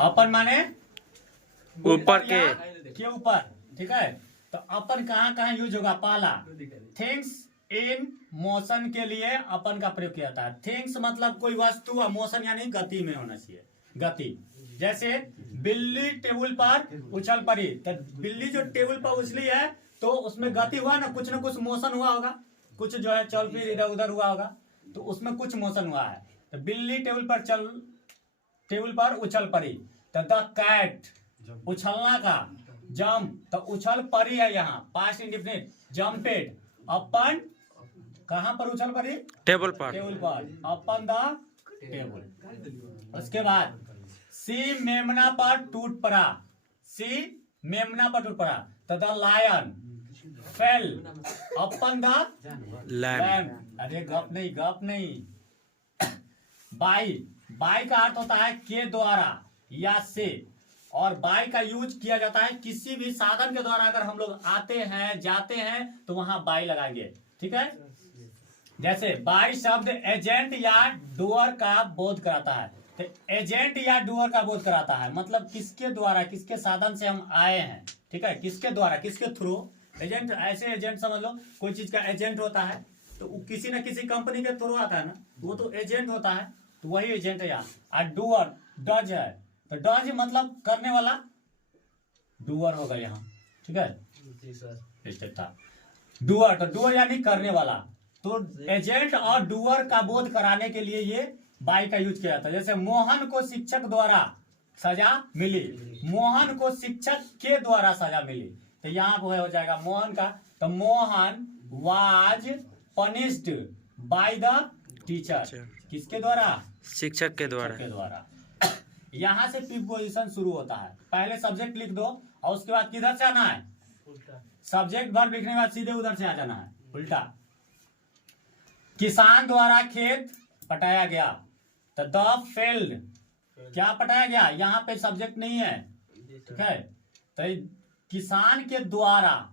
अपन माने ऊपर के ऊपर, ठीक है। तो अपन कहाँ कहाँ यूज होगा? पहला, थिंग्स इन मोशन के लिए अपन का प्रयोग किया जाता है। थिंग्स मतलब कोई वस्तु, और मोशन यानी गति में होना चाहिए, गति। जैसे बिल्ली टेबल पर उछल पड़ी, तो बिल्ली जो टेबल पर उछली है तो उसमें गति हुआ ना कुछ मोशन हुआ होगा, कुछ जो है चल फिर इधर उधर हुआ होगा, तो उसमें कुछ मोशन हुआ है। तो बिल्ली टेबल पर उछल पड़ी। तो द कैट, उछलना का, जंप, तो उछल पड़ी है यहाँ पास्ट इंडेफिनिट, जंपेड, अपन कहाँ पर उछल पड़ी? टेबल पर। Upon the table. उसके बाद सी मेमना पर टूट पड़ा, सी मेमना पर टूट पड़ा। तो the lion fell upon the lamp. अरे गप नहीं। बाई का अर्थ होता है के द्वारा या से, और बाई का यूज किया जाता है किसी भी साधन के द्वारा। अगर हम लोग आते हैं जाते हैं तो वहां बाई लगाएंगे, ठीक है। जैसे बाई शब्द एजेंट या डूअर का बोध कराता है। तो एजेंट या डूअर का बोध कराता है, मतलब किसके द्वारा, किसके साधन से हम आए हैं, ठीक है, किसके द्वारा, किसके थ्रू। एजेंट, ऐसे एजेंट समझ लो, कोई चीज का एजेंट होता है तो किसी न किसी कंपनी के थ्रू आता है ना, वो तो एजेंट होता है, तो वही एजेंट है यहाँ। और डूअर डज है, तो डज मतलब करने वाला, डूअर होगा यहाँ, ठीक है। डूअर, तो डूअर यानी करने वाला। तो एजेंट और डूअर का बोध कराने के लिए ये बाई का यूज किया जाता है। जैसे मोहन को शिक्षक द्वारा सजा मिली, मोहन को शिक्षक के द्वारा सजा मिली, तो यहाँ पे हो जाएगा मोहन का। तो Mohan was punished by the teacher, किसके द्वारा? शिक्षक के द्वारा। यहाँ से प्रीपोजिशन शुरू होता है। पहले सब्जेक्ट लिख दो और उसके बाद किधर से आना है? सब्जेक्ट वर्ब लिखने के बाद सीधे उधर से आ जाना है, उल्टा। किसान द्वारा खेत पटाया गया, तो द फील्ड क्या पटाया गया? यहाँ पे सब्जेक्ट नहीं है, ठीक है। तो किसान के द्वारा,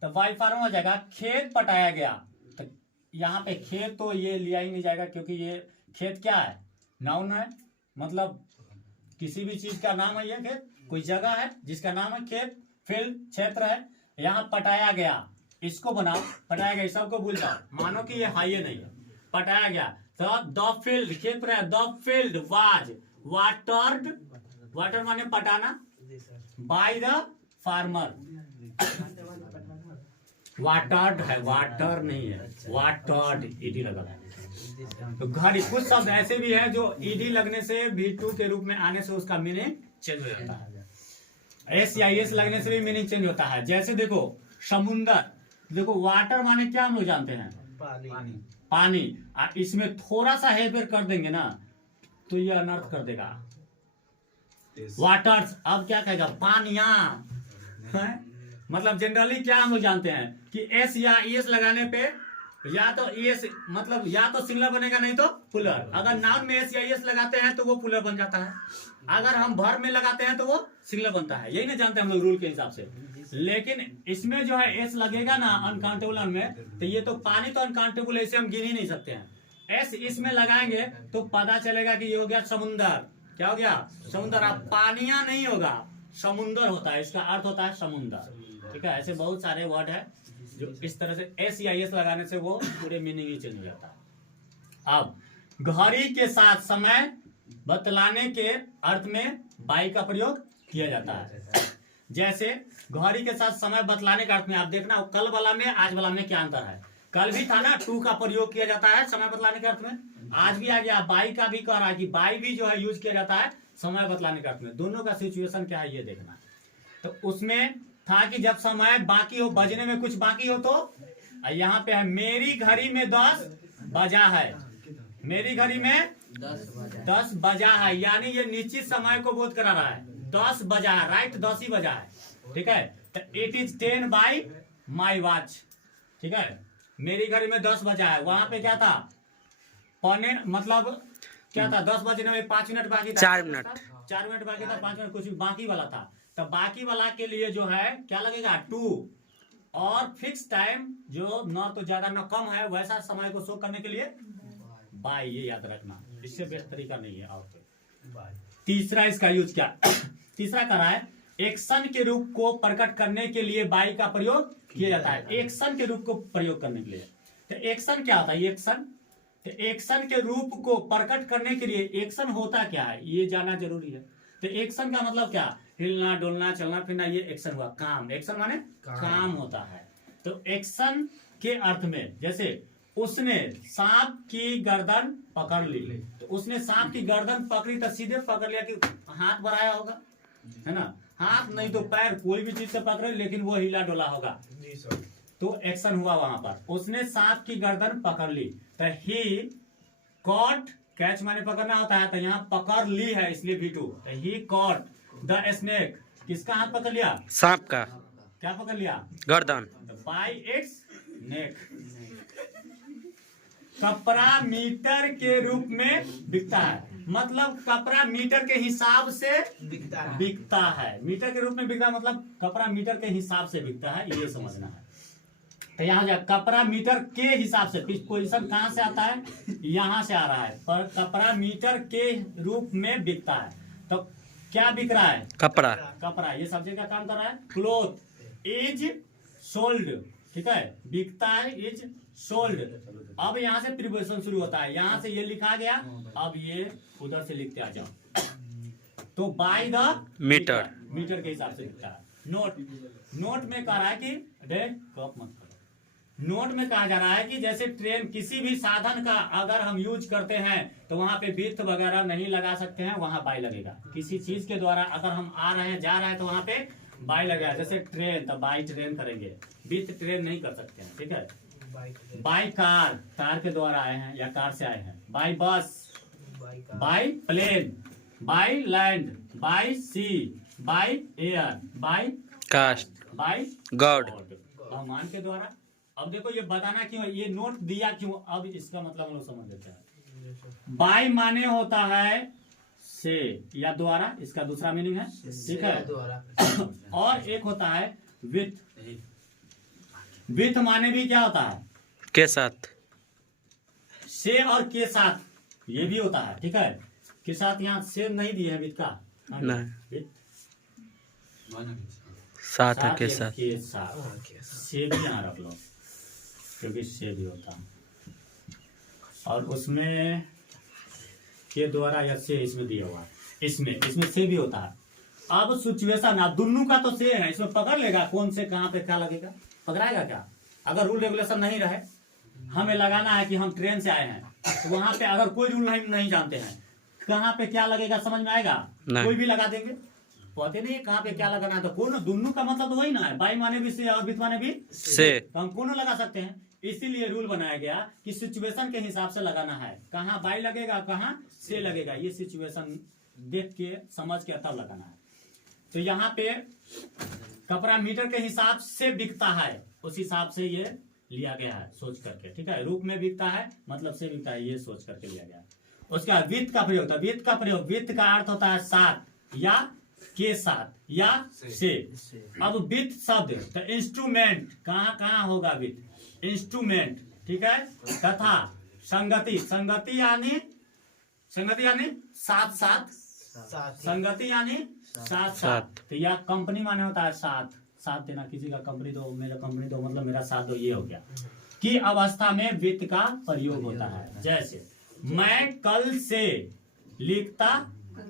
तो वाई फॉर्म हो जाएगा खेत पटाया गया। तो यहाँ पे खेत तो ये लिया ही नहीं जाएगा, क्योंकि ये खेत क्या है? नाउन है, मतलब किसी भी चीज का नाम है। ये खेत कोई जगह है जिसका नाम है खेत, फील्ड क्षेत्र है। यहाँ पटाया गया, इसको बनाओ, पटाया गया सबको भूल जाओ, मानो कि ये है नहीं है, पटाया गया। तो द फील्ड खेत रहा, the field was watered, water माने पटाना, बाय द फार्मर। वाटर्ड है, वाटर नहीं है, वाटर्ड ईडी लगा है। तो घड़ी, कुछ शब्द ऐसे भी है जो ईडी लगने से V2 के रूप में आने से उसका मीनिंग चेंज हो जाता है। एस या एस लगने से भी मीनिंग चेंज होता है। जैसे देखो समुंदर, देखो वाटर माने क्या हम लोग जानते हैं? पानी। और इसमें थोड़ा सा हेरफेर कर देंगे ना तो ये अनर्थ कर देगा। वाटर्स, अब क्या कहेगा? पानिया। मतलब जनरली क्या हम लोग जानते हैं कि एस या एस लगाने पे या तो एस मतलब या तो सिंगुलर बनेगा, नहीं तो प्लूरल। अगर नाउन में एस या एस लगाते हैं तो वो प्लूरल बन जाता है, अगर हम वर्ब में लगाते हैं तो वो सिंगुलर बनता है। यही नहीं जानते हम लोग रूल के हिसाब से। लेकिन इसमें जो है एस लगेगा ना अनकाउंटेबल में, तो ये तो पानी तो अनकाउंटेबल है, इसे हम गिन ही नहीं सकते हैं। एस इसमें लगाएंगे तो पता चलेगा कि ये हो गया समुंदर। क्या हो गया? समुंदर। अब पानिया नहीं होगा, समुंदर होता है, इसका अर्थ होता है समुंदर, ठीक है। ऐसे बहुत सारे वर्ड है जो इस तरह से एस या एस लगाने से वो पूरे मीनिंग ही चेंज हो जाता है। अब घड़ी के साथ समय बतलाने के अर्थ में बाई का प्रयोग किया जाता है। जैसे घड़ी के साथ समय बतलाने के अर्थ में आप देखना कल वाला में आज वाला में क्या अंतर है। कल भी था ना टू का प्रयोग किया जाता है समय बतलाने के अर्थ में, आज भी आ गया। बाई का भी कह रहा है कि बाई भी जो है यूज किया जाता है समय बतलाने के अर्थ में। दोनों का सिचुएशन क्या है ये देखना। तो उसमें था कि जब समय बाकी हो, बजने में कुछ बाकी हो, तो यहाँ पे है मेरी घड़ी में 10 बजा है, मेरी घड़ी में 10 बजा है, यानी ये निश्चित समय को बोध करा रहा है। 10 बजा है, राइट, 10 ही बजा है, ठीक है। तो it is 10 by my watch, ठीक है। मेरी घड़ी में 10 बजा है, वहां पे क्या था? पौने मतलब क्या था? 10 बजने में 5 मिनट बाकी था, 4 मिनट बाकी था, 5 मिनट कुछ बाकी वाला था। तो बाकी वाला के लिए जो है क्या लगेगा? 2। और फिक्स टाइम जो न तो ज्यादा न कम है, वैसा समय को शो करने के लिए बाई, ये याद रखना। इससे बेस्ट तरीका नहीं है। और तीसरा इसका यूज क्या, तीसरा कर रहा है एक्शन के रूप को प्रकट करने के लिए बाई का प्रयोग किया जाता है। एक्शन के रूप को प्रयोग करने के लिए, तो एक्शन क्या होता है, एक्शन, तो एक्शन के रूप को प्रकट करने के लिए एक्शन होता क्या है ये जानना जरूरी है। तो एक्शन का मतलब क्या, हिलना डोलना चलना फिरना, ये एक्शन हुआ। काम, एक्शन माने काम होता है। तो एक्शन के अर्थ में, जैसे उसने सांप की गर्दन पकड़ ली, तो उसने सांप की गर्दन पकड़ी तो सीधे पकड़ लिया कि हाथ बढ़ाया होगा, है ना, हाथ नहीं तो पैर, कोई भी चीज से पकड़े लेकिन वो हिला डोला होगा, तो एक्शन हुआ वहां पर। उसने सांप की गर्दन पकड़ ली, तो ही कॉट, कैच माने पकड़ना होता है, तो यहाँ पकड़ ली है इसलिए V2, तो ही कॉट द स्नेक, किसका हाथ पकड़ लिया, सांप का क्या पकड़ लिया, गर्दन। बाय इट्स नेक। कपड़ा मीटर के रूप में बिकता है, मतलब कपड़ा मीटर के हिसाब से बिकता है। मीटर के रूप में बिकता है मतलब कपड़ा मीटर के हिसाब से बिकता है, ये समझना है। तो यहाँ जा कपड़ा मीटर के हिसाब से, पोजीशन कहाँ से आता है, यहाँ से आ रहा है, पर कपड़ा मीटर के रूप में बिकता है। तो क्या बिक रहा है, कपड़ा, कपड़ा, ये सब जगह काम कर रहा है। क्लोथ इज सोल्ड, ठीक है, बिकता है, इज सोल्ड। अब यहाँ से प्रीपोजिशन शुरू होता है, यहाँ से ये लिखा गया, अब ये उधर से लिखते आ जाओ। तो बाय द मीटर, मीटर के हिसाब से लिखता है। नोट, नोट में कह रहा है कि कप मत करो। नोट में कहा जा रहा है कि जैसे ट्रेन, किसी भी साधन का अगर हम यूज करते हैं तो वहां पे विथ वगैरह नहीं लगा सकते हैं, वहां बाय लगेगा। किसी चीज के द्वारा अगर हम आ रहे हैं जा रहे हैं तो वहां पे बाय लगेगा। जैसे ट्रेन, तो बाय ट्रेन करेंगे, विथ ट्रेन नहीं कर सकते हैं, ठीक है। बाय कार, कार के द्वारा आए हैं या कार से आए हैं। By bus, by plane, by land, by sea, by air, by caste, by God, भगवान के द्वारा। अब देखो ये बताना क्यों, ये नोट दिया क्यों, अब इसका मतलब हम लोग समझ लेते हैं। बाय माने होता है से या द्वारा, इसका दूसरा मीनिंग है, ठीक है। और एक होता है विथ, विथ माने भी क्या होता है, के साथ, से और के साथ, ये भी होता है, ठीक है। के साथ यहाँ से नहीं दिए हैं विथ का, नहीं, विथ साथ है, के या साथ, के साथ, से भी यहाँ रख लो क्योंकि से भी होता है। और उसमें के द्वारा या से इसमें दिया हुआ है, इसमें से भी होता है। अब सिचुएशन, अब दोनों का तो से है, इसमें पकड़ लेगा कौन से कहाँ पे क्या लगेगा, पकड़ाएगा क्या। अगर रूल रेगुलेशन नहीं रहे, हमें लगाना है कि हम ट्रेन से आए हैं, तो वहां पे अगर कोई रूल नहीं जानते हैं, कहाँ पे क्या लगेगा समझ में आएगा, कोई भी लगा देंगे, पता नहीं कहाँ पे क्या लगाना है। तो कौन, दोनों का मतलब तो वही ना है, बाई माने भी से और विथ माने भी से, तो हम कौन लगा सकते हैं। इसीलिए रूल बनाया गया कि सिचुएशन के हिसाब से लगाना है, कहाँ बाई लगेगा कहाँ से लगेगा, ये सिचुएशन देख के समझ के तब लगाना है। तो यहाँ पे कपड़ा मीटर के हिसाब से बिकता है, उस हिसाब से ये लिया गया है सोच करके, ठीक है। रूप में बिकता है मतलब से बिकता है, ये सोच करके लिया गया है। उसके बाद वित्त का प्रयोग, तो वित्त का प्रयोग, वित्त का अर्थ होता है साथ या के साथ या से। अब वित्त शब्द, तो इंस्ट्रूमेंट, कहाँ कहाँ होगा वित्त, इंस्ट्रूमेंट, ठीक है। तथा संगति, संगति यानी साथ साथ, संगति यानी साथ साथ। तो यह कंपनी माने होता है साथ, साथ देना, किसी का कंपनी दो, मेरा कंपनी दो, मतलब मेरा साथ दो, ये हो गया। की अवस्था में वित्त का प्रयोग होता है। जैसे मैं कल से लिखता,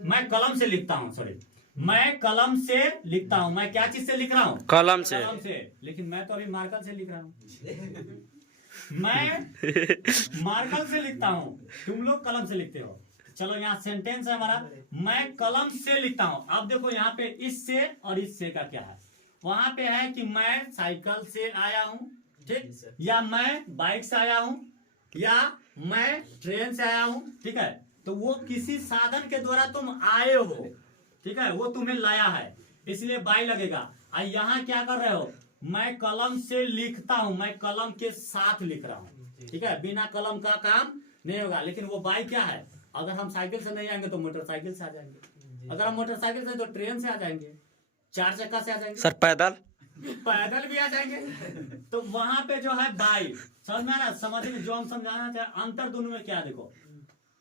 मैं कलम से लिखता हूँ, सॉरी, मैं कलम से लिखता हूँ। मैं क्या चीज से लिख रहा हूँ, कलम से, कलम से, लेकिन मैं तो अभी मार्कर से लिख रहा हूँ। मैं मार्कर से लिखता हूँ, तुम लोग कलम से लिखते हो। चलो यहाँ सेंटेंस है हमारा, मैं कलम से लिखता हूँ। अब देखो यहाँ पे इससे और इससे का क्या है, वहां पे है कि मैं साइकिल से आया हूँ, ठीक, या मैं बाइक से आया हूँ, या मैं ट्रेन से आया हूँ, ठीक है। तो वो किसी साधन के द्वारा तुम आए हो, ठीक है, वो तुम्हें लाया है, इसलिए बाई लगेगा। यहाँ क्या कर रहे हो, मैं कलम से लिखता हूँ, मैं कलम के साथ लिख रहा हूँ, ठीक है। बिना कलम का काम नहीं होगा। लेकिन वो बाई क्या है, अगर हम साइकिल से नहीं आएंगे तो मोटरसाइकिल से आ जाएंगे, अगर हम मोटरसाइकिल से तो ट्रेन से आ जाएंगे, चार चक्का से आ जाएंगे, सर पैदल, पैदल भी आ जाएंगे। तो वहां पे जो है बाई, समझ में आ रहा है, समझ में जो हम समझाना चाहे, अंतर दोनों में क्या, देखो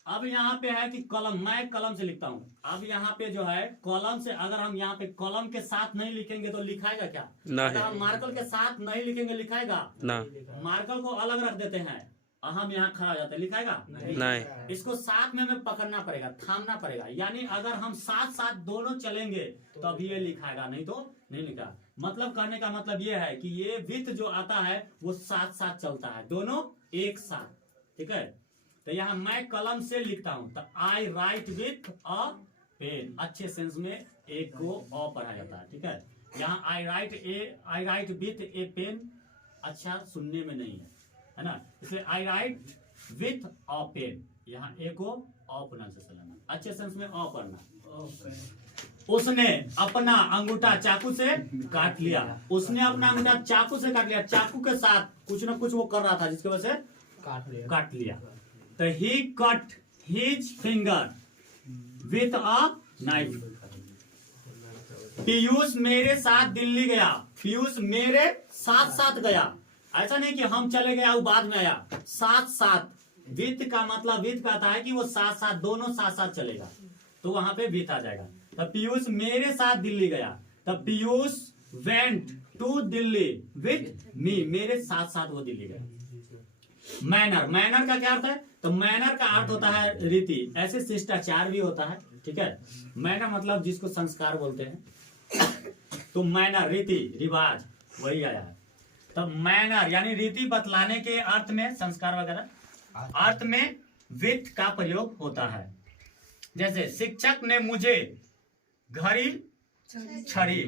अब यहाँ पे है कि कलम, मैं कलम से लिखता हूँ। अब यहाँ पे जो है कलम से, अगर हम यहाँ पे कलम के साथ नहीं लिखेंगे तो लिखाएगा क्या? नहीं। अगर हम मार्कर के साथ नहीं लिखेंगे लिखाएगा ना। मार्कर को अलग रख देते हैं और हम यहाँ खड़ा हो जाते हैं, लिखाएगा नहीं। इसको साथ में हमें पकड़ना पड़ेगा, थामना पड़ेगा। यानी अगर हम साथ साथ दोनों चलेंगे तब ये लिखाएगा, नहीं तो नहीं लिखा। मतलब कहने का मतलब ये है कि ये विथ जो आता है वो साथ साथ चलता है, दोनों एक साथ। ठीक है, तो यहाँ मैं कलम से लिखता हूं तो आई राइट विथ अ पेन, अच्छे सेंस में एक को अ पढ़ा जाता है। ठीक है, यहाँ आई राइट विथ ए पेन अच्छा सुनने में नहीं है ना, इसलिए आई राइट विथ अ पेन, यहाँ ए को अ प्रोनाउंसिएशन लेना, अच्छे सेंस में अ पढ़ना। उसने अपना अंगूठा चाकू से काट लिया, उसने अपना अंगूठा चाकू से काट लिया, चाकू के साथ कुछ ना कुछ वो कर रहा था जिसकी वजह से काट लिया। तो he cut his finger with a knife. Piyush मेरे साथ दिल्ली गया, पीयूष मेरे साथ साथ गया, ऐसा नहीं कि हम चले गया वो बाद में आया, साथ साथ। विथ का मतलब, विथ का आता है कि वो साथ साथ, दोनों साथ साथ चलेगा, तो वहां पे विथ आ जाएगा। तब पीयूष मेरे साथ दिल्ली गया, तब Piyush went to Delhi with me, मेरे साथ साथ वो दिल्ली गया। मैनर, मैनर का क्या अर्थ है? तो मैनर का अर्थ होता है रीति, ऐसे शिष्टाचार भी होता है। ठीक है, मैनर मतलब जिसको संस्कार बोलते हैं, तो मैनर रीति रिवाज वही आया है। तब मैनर यानी रीति बतलाने के अर्थ में, संस्कार वगैरह अर्थ में विथ का प्रयोग होता है। जैसे शिक्षक ने मुझे घड़ी छड़ी,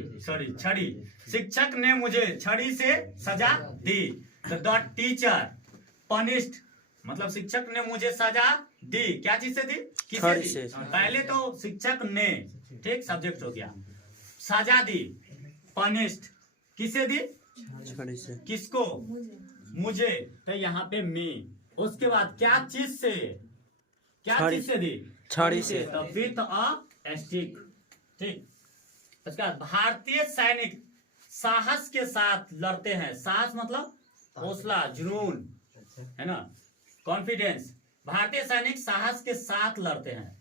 शिक्षक ने मुझे छड़ी से सजा दी। द टीचर पनिश्ड, मतलब शिक्षक ने मुझे सजा दी, क्या चीज से दी? किसे दी? पहले तो शिक्षक ने, ठीक, सब्जेक्ट हो गया, सजा दी, पनिश्ड, किसे दी? छड़ी से। किसको? मुझे, तो यहाँ पे मी। उसके बाद क्या चीज से, क्या चीज से दी? छड़ी से। तो विथ अ स्टिक। ठीक, उसके बाद भारतीय सैनिक साहस के साथ लड़ते हैं, साहस मतलब हौसला, जुनून है ना, कॉन्फिडेंस। भारतीय सैनिक साहस के साथ लड़ते हैं,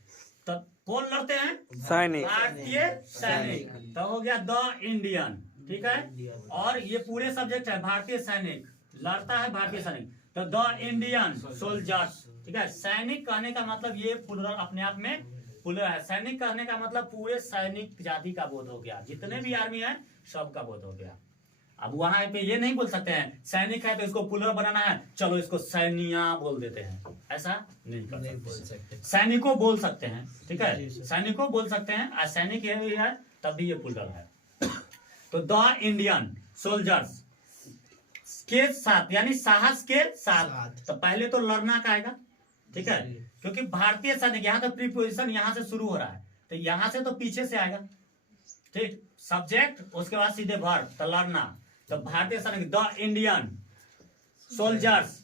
तो कौन लड़ते हैं? सैनिक। भारतीय सैनिक, तो हो गया द इंडियन। ठीक है, और ये पूरे सब्जेक्ट है, भारतीय सैनिक लड़ता है, भारतीय सैनिक, तो द इंडियन सोल्जर्स। ठीक है, सैनिक कहने का मतलब ये प्लुरल अपने आप में प्लुरल है। सैनिक कहने का मतलब पूरे सैनिक जाति का बोध हो गया, जितने भी आर्मी है सबका बोध हो गया। अब वहां पे ये नहीं बोल सकते हैं सैनिक है तो इसको प्लुरल बनाना है, चलो इसको सैनिया बोल देते हैं, ऐसा नहीं कर सकते। सैनिकों बोल सकते हैं, ठीक है, सैनिकों बोल सकते हैं, और सैनिक ये भी है तब भी ये प्लुरल है। तो द इंडियन सोल्जर्स के साथ यानी साहस के साथ, तो पहले तो लड़ना का आएगा। ठीक है, क्योंकि भारतीय सैनिक, यहाँ तो प्रीपोजिशन यहाँ से शुरू हो रहा है, तो यहाँ से तो पीछे से आएगा। ठीक, सब्जेक्ट उसके बाद सीधे वर्ब, तो लड़ना। तो भारतीय सैनिक द इंडियन सोल्जर्स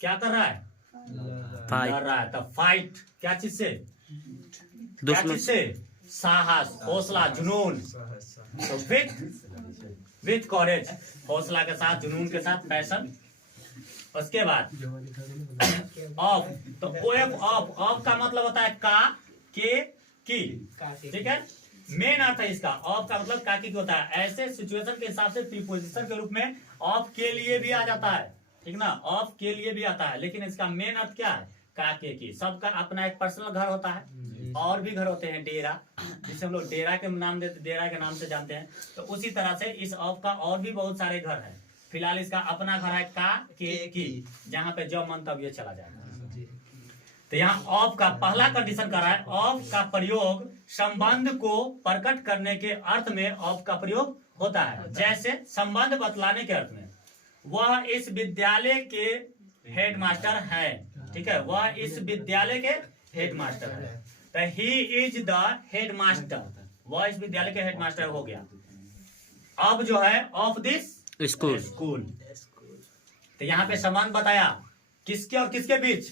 क्या कर रहा है? लड़ रहा है। तो फाइट क्या चीज से? क्या चीज से? साहस, हौसला, जुनून। तो विथ कॉरेज, हौसला के साथ, जुनून के साथ, पैशन। उसके बाद ऑफ, तो ऑफ, ऑफ का मतलब होता है का, के, की। ठीक है, मेन अर्थ है इसका, ऑफ का मतलब का की होता है। ऐसे सिचुएशन के हिसाब से प्रीपोजिशन के रूप में ऑफ के लिए भी आ जाता है, ठीक ना, ऑफ के लिए भी आता है, लेकिन इसका मेन अर्थ क्या है? का के की। सबका अपना एक पर्सनल घर होता है, और भी घर होते हैं, डेरा, जिसे हम लोग डेरा के नाम देते, डेरा के नाम से जानते हैं। तो उसी तरह से इस ऑफ का और भी बहुत सारे घर है। फिलहाल इसका अपना घर है का के की, जहाँ पे जब मन तब ये चला जाएगा। तो यहाँ ऑफ का पहला कंडीशन कर रहा है, ऑफ का प्रयोग संबंध को प्रकट करने के अर्थ में ऑफ का प्रयोग होता है। जैसे संबंध बतलाने के अर्थ में, वह इस विद्यालय के हेडमास्टर है। ठीक है, वह इस विद्यालय के हेडमास्टर है। तो ही इज द हेडमास्टर, वह इस विद्यालय के हेडमास्टर हो गया। अब जो है ऑफ दिस स्कूल, तो यहाँ पे संबंध बताया किसके और किसके बीच?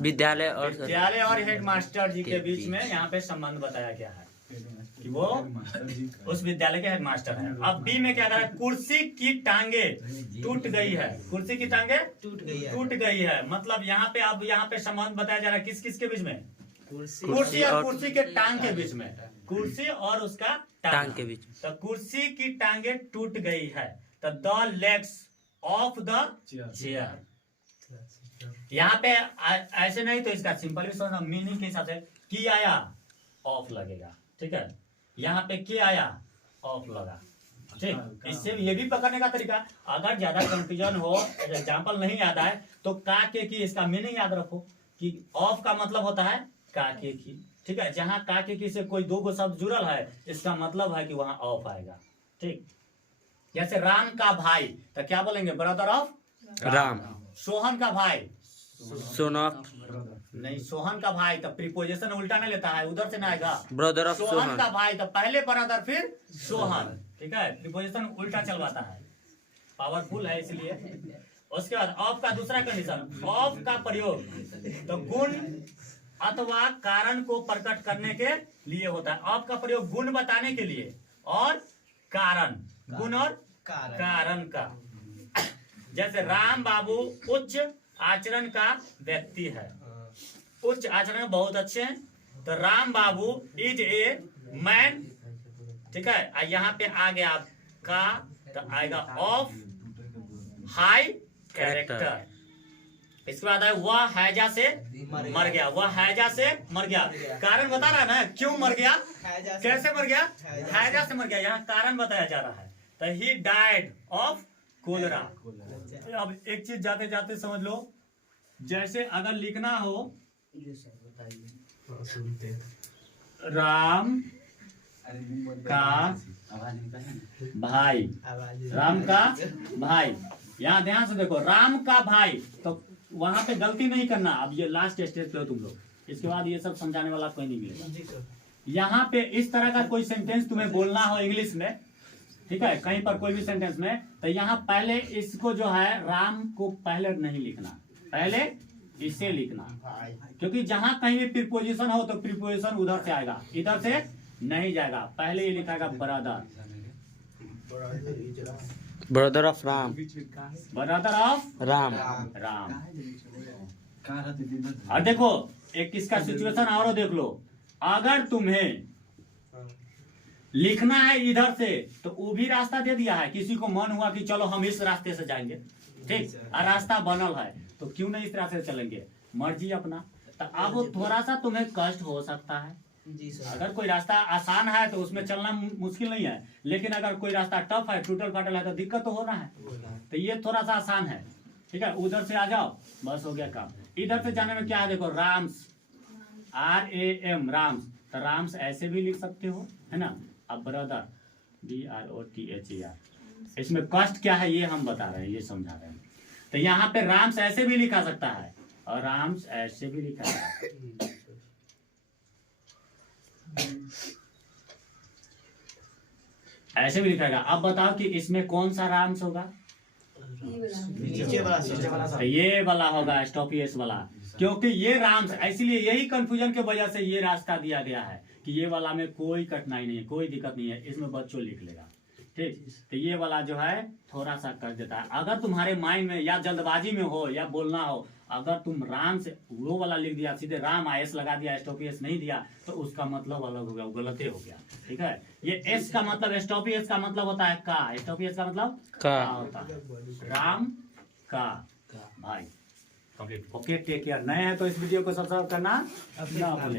विद्यालय और हेडमास्टर जी के बीच में यहाँ पे संबंध बताया गया है। कि वो उस विद्यालय के हेडमास्टर हैं। अब बी में क्या कह रहा है, कुर्सी की टांगे टूट गई है। कुर्सी की टांगे टूट गई है मतलब यहाँ पे अब यहाँ पे संबंध बताया जा रहा है किस किस के बीच में, कुर्सी और कुर्सी के टांग के बीच में, कुर्सी और उसका टांग के बीच। तो कुर्सी की टांगे टूट गई है तो the legs of the chair. यहाँ पे ऐसे नहीं तो इसका सिंपल भी समझना, मीनिंग के हिसाब से की आया ऑफ लगेगा, ठीक है। यहाँ पे के आया ऑफ लगा, ठीक। इससे ये भी पकड़ने का तरीका, अगर ज्यादा कंफ्यूजन हो, एग्जाम्पल नहीं याद आए तो का के की इसका मीनिंग याद रखो कि ऑफ का मतलब होता है का के की, ठीक है। जहाँ का के की से कोई दो गो शब्द जुड़ल है इसका मतलब है कि वहां ऑफ आएगा, ठीक। जैसे राम का भाई तो क्या बोलेंगे, ब्रदर ऑफ राम। सोहन का भाई, सन ऑफ नहीं सोहन का भाई तो प्रीपोजिशन उल्टा नहीं लेता है, उधर से ना आएगा। Brother of Sohan Sohan. का भाई तो पहले ब्रदर फिर सोहन, ठीक है। प्रीपोजिशन उल्टा चलवाता है, पावरफुल है इसलिए। उसके बाद ऑफ का दूसरा कंडीशन, ऑफ का प्रयोग तो गुण अथवा कारण को प्रकट करने के लिए होता है। ऑफ का प्रयोग गुण बताने के लिए और कारण, गुण और कारण का। जैसे राम बाबू उच्च आचरण का व्यक्ति है, उच्च आचरण बहुत अच्छे हैं तो राम बाबू इज ए मैन, ठीक है। यहाँ पे आ गया का तो आएगा ऑफ हाई कैरेक्टर। इसके बाद है वह हैजा से मर गया, वह हैजा से मर गया। कारण बता रहा है ना क्यों मर गया, कैसे मर गया, हैजा से मर गया। यहाँ कारण बताया जा रहा है तो ही डाइड ऑफ कोलरा। अब एक चीज जाते जाते समझ लो, जैसे अगर लिखना हो राम का भाई, राम का भाई, यहाँ ध्यान से देखो राम का भाई तो वहां पे गलती नहीं करना। अब ये लास्ट स्टेज पे हो तुम लोग, इसके बाद ये सब समझाने वाला कोई नहीं मिलेगा। यहाँ पे इस तरह का कोई सेंटेंस तुम्हें बोलना हो इंग्लिश में, ठीक है, कहीं पर कोई भी सेंटेंस में, तो यहाँ पहले इसको जो है राम को पहले नहीं लिखना, पहले इसे लिखना, क्योंकि जहां कहीं भी प्रीपोजिशन हो तो प्रीपोजिशन उधर से आएगा, इधर से नहीं जाएगा। पहले ये लिखाएगा brother, brother of Ram. Brother of Ram. Ram. और देखो एक इसका सिचुएशन और देख लो, अगर तुम्हें लिखना है इधर से तो वो भी रास्ता दे दिया है, किसी को मन हुआ कि चलो हम इस रास्ते से जाएंगे, ठीक, और रास्ता बनल है तो क्यों नहीं इस रास्ते से चलेंगे, मर्जी अपना। तो अब थोड़ा सा तुम्हें कष्ट हो सकता है, अगर कोई रास्ता आसान है तो उसमें चलना मुश्किल नहीं है, लेकिन अगर कोई रास्ता टफ है, टूटल फाटल है तो दिक्कत तो होना है। तो ये थोड़ा सा आसान है, ठीक है, उधर से आ जाओ बस हो गया काम। इधर से जाने में क्या है, देखो राम्स, RAM राम्स, तो राम्स ऐसे भी लिख सकते हो, है ना। अब ब्रदर BROTHER, इसमें कष्ट क्या है ये हम बता रहे हैं, ये समझा रहे हैं। तो यहाँ पे राम्स ऐसे भी लिखा सकता है और राम्स ऐसे भी लिखा है, ऐसे भी लिखाएगा। अब बताओ कि इसमें कौन सा राम्स होगा, तो ये वाला होगा, स्टॉपियस वाला, क्योंकि ये राम्स, इसलिए यही कंफ्यूजन की वजह से ये रास्ता दिया गया है कि ये वाला में कोई कठिनाई नहीं है, कोई दिक्कत नहीं है, इसमें बच्चों लिख लेगा, ठीक। तो ये वाला जो है थोड़ा सा कर देता है। अगर तुम्हारे माइंड में या जल्दबाजी में हो या बोलना हो, अगर तुम राम से वो वाला लिख दिया, सीधे राम IS लगा दिया, स्टॉपियस नहीं दिया, तो उसका मतलब अलग हो गया, वो गलत हो गया, ठीक है। ये S का मतलब, स्टॉपियस का मतलब होता है का, स्टॉपियस का मतलब का होता है, राम का भाई। Complete, okay, take care. नए हैं तो इस वीडियो को सब्सक्राइब करना ना भूलें।